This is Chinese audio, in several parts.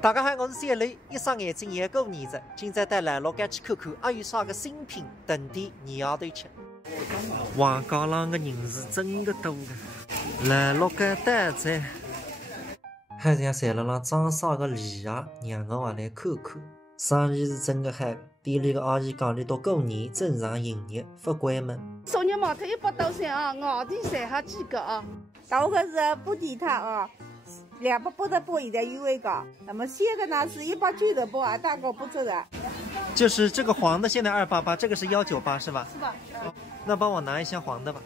大家好，我是小雷，一双眼睛也够腻着。今朝带来老街去看看，还有啥个新品等地你丫头吃。黄高浪的人是真的多的，来老街待着。海上晒了浪长沙个梨芽，让我也来看看。生意是真的好，店里的阿姨讲的都过年正常营业，不关门。昨日毛头100多三啊，外地晒下几个啊？大个是不地摊啊，288现在优惠价。那么鲜的呢是198啊，蛋糕不做的。就是这个黄的现在288，这个是198是吧？是吧？那帮我拿一箱黄的吧。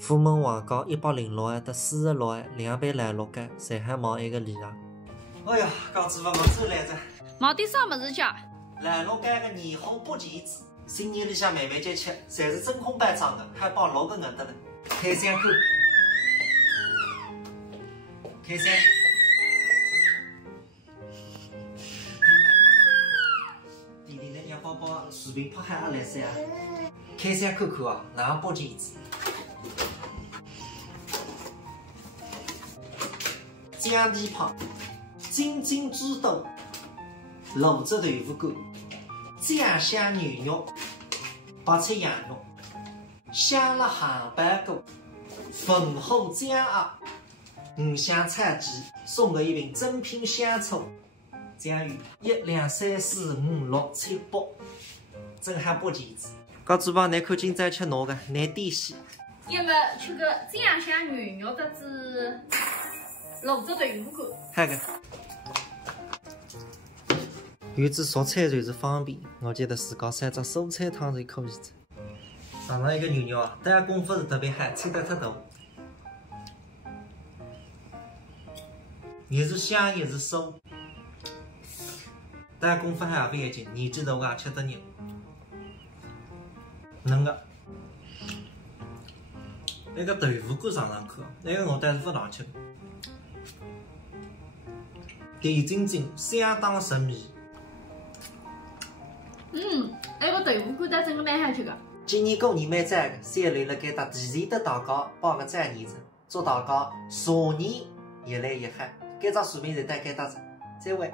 虎门黄糕106元的46元，2杯来6个，谁还毛一个梨啊？哎呀，刚子不我走来着。毛点啥么子吃？来6个的年货不禁止，新年里向慢慢再吃，侪是真空包装的，还包6个硬的呢。开箱口，开箱。弟弟呢，要宝宝视频拍海来噻啊！开箱看看啊，哪不禁止。酱蹄膀、金金猪肚、卤汁豆腐干、酱香牛肉、白菜羊肉、香辣汉堡锅、粉红酱鸭、五香菜鸡，送个一瓶正品香醋。酱鱼1、2、3、4、5、6、7、8，真还不禁止。搿嘴巴难看今朝吃哪个？难点西。要么吃个酱香牛肉的子卤汁豆腐干。还个。有只蔬菜就是方便，我觉得自家3只蔬菜汤就可以吃。上了一个牛肉啊，但是功夫是特别嗨，吃得太大。也是香也是酥，但功夫还不要紧，年纪大个吃得肉。嫩个，那个豆腐干上去，那个我倒是不常吃的。甜津津，相当入味。那个豆腐干倒真的蛮好吃的。今年过年蛮赞的，小雷辣盖搭提前的大家报个赞年子，祝大家蛇年越来越好。这张视频就到这搭子，再会。